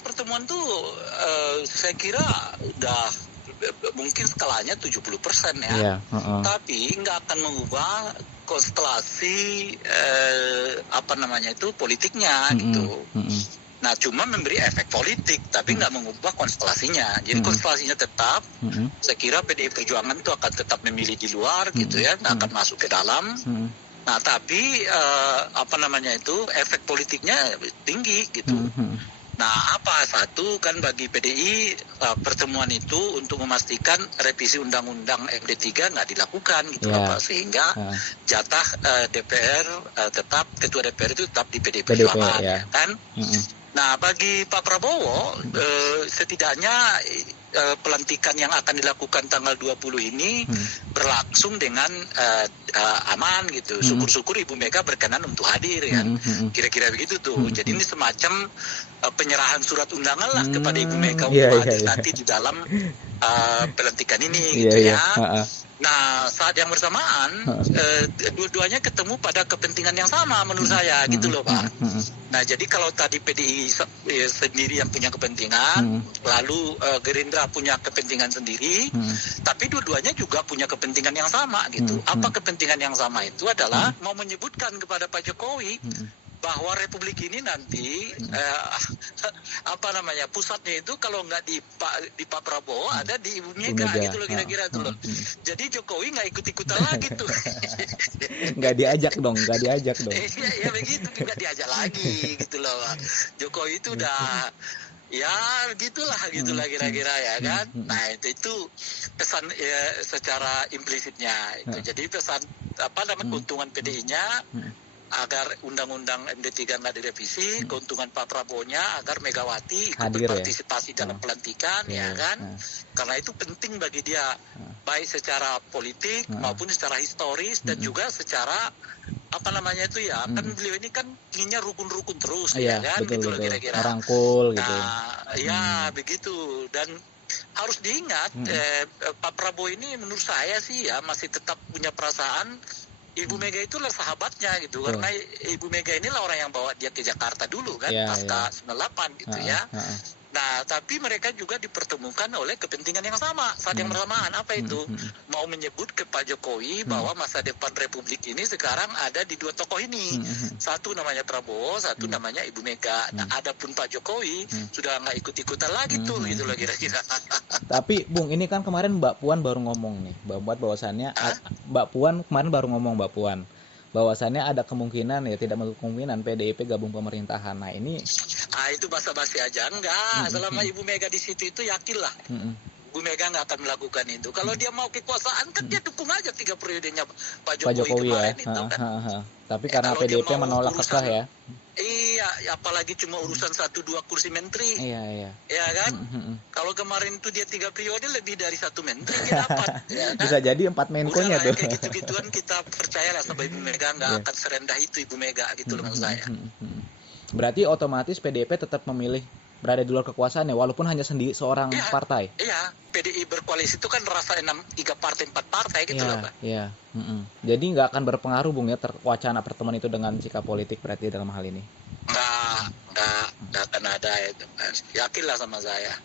pertemuan tuh saya kira udah mungkin skalanya 70% ya. Iya, heeh. Tapi nggak akan mengubah konstelasi politiknya gitu. Nah, cuma memberi efek politik, tapi nggak mengubah konstelasinya. Jadi konstelasinya tetap. Saya kira PDI Perjuangan itu akan tetap memilih di luar gitu ya, nggak akan masuk ke dalam. Nah, tapi efek politiknya tinggi gitu. Nah, satu kan bagi PDI pertemuan itu untuk memastikan revisi Undang-Undang MD3 nggak dilakukan gitu Pak, sehingga jatah DPR tetap ketua DPR itu tetap di PDI Perjuangan kan. Nah, bagi Pak Prabowo setidaknya pelantikan yang akan dilakukan tanggal 20 ini berlangsung dengan aman gitu. Syukur-syukur Ibu Mega berkenan untuk hadir kan. Kira-kira begitu tuh. Jadi ini semacam penyerahan surat undangan lah kepada Ibu Mega untuk hadir nanti di dalam pelantikan ini gitu ya. Nah, saat yang bersamaan dua-duanya ketemu pada kepentingan yang sama menurut saya gitu loh Pak. Nah, jadi kalau tadi PDI sendiri yang punya kepentingan, lalu Gerindra punya kepentingan sendiri, tapi dua-duanya juga punya kepentingan yang sama gitu. Apa kepentingan yang sama itu adalah mau menyebutkan kepada Pak Jokowi bahwa Republik ini nanti pusatnya itu kalau nggak di Pak Prabowo ada di Ibu Mega gitu loh kira-kira tuh loh. Jadi Jokowi nggak ikut-ikutan lagi tuh. Nggak diajak dong. Iya begitu, nggak diajak lagi gitu loh. Jokowi itu udah ya gitulah kira-kira ya kan. Nah itu pesan secara implisitnya itu. Jadi pesan keuntungan PDI-nya agar Undang-Undang MD3 nggak direvisi, keuntungan Pak Prabowo-nya agar Megawati ikut berpartisipasi dalam pelantikan ya kan. Karena itu penting bagi dia baik secara politik maupun secara historis dan juga secara kan beliau ini kan inginnya rukun-rukun terus ya kan, betul, gitu loh kira-kira. Merangkul gitu. Nah, begitu. Dan harus diingat Pak Prabowo ini menurut saya sih ya masih tetap punya perasaan Ibu Mega itu lah sahabatnya gitu. Karena Ibu Mega inilah orang yang bawa dia ke Jakarta dulu kan, pasca 98 gitu ya. Nah, tapi mereka juga dipertemukan oleh kepentingan yang sama saat yang bersamaan. Apa itu? Mau menyebut ke Pak Jokowi bahwa masa depan Republik ini sekarang ada di dua tokoh ini. Satu namanya Prabowo, satu namanya Ibu Mega. Nah, adapun Pak Jokowi sudah nggak ikut-ikutan lagi tuh, gitu loh kira-kira. Tapi Bung, ini kan kemarin Mbak Puan baru ngomong nih, bahwasannya Mbak Puan bahwasannya ada kemungkinan tidak menutup kemungkinan PDIP gabung pemerintahan. Nah ini itu basa-basi aja enggak. Selama Ibu Mega di situ itu yakinlah Ibu Mega nggak akan melakukan itu. Kalau dia mau kekuasaan kan dia dukung aja 3 periodenya Pak Jokowi kemarin itu kan. Tapi karena PDIP menolak kekeh ya. Iya, apalagi cuma urusan 1-2 kursi menteri. Iya. Ya kan? Kalau kemarin itu dia 3 periode lebih dari 1 menteri dia dapat. Ya kan? Bisa jadi 4 menkonya tuh. Kayak gitu-gituan kita percayalah sama Ibu Mega nggak akan serendah itu Ibu Mega gitu loh menurut saya. Berarti otomatis PDIP tetap memilih berada di luar kekuasaan ya, walaupun hanya sendiri seorang partai. Iya, PDI berkoalisi itu kan rasa 3 partai 4 partai gitu loh Pak. Iya. Jadi nggak akan berpengaruh Bung ya wacana pertemuan itu dengan sikap politik berarti dalam hal ini. Nggak akan ada itu. Yakinlah sama saya.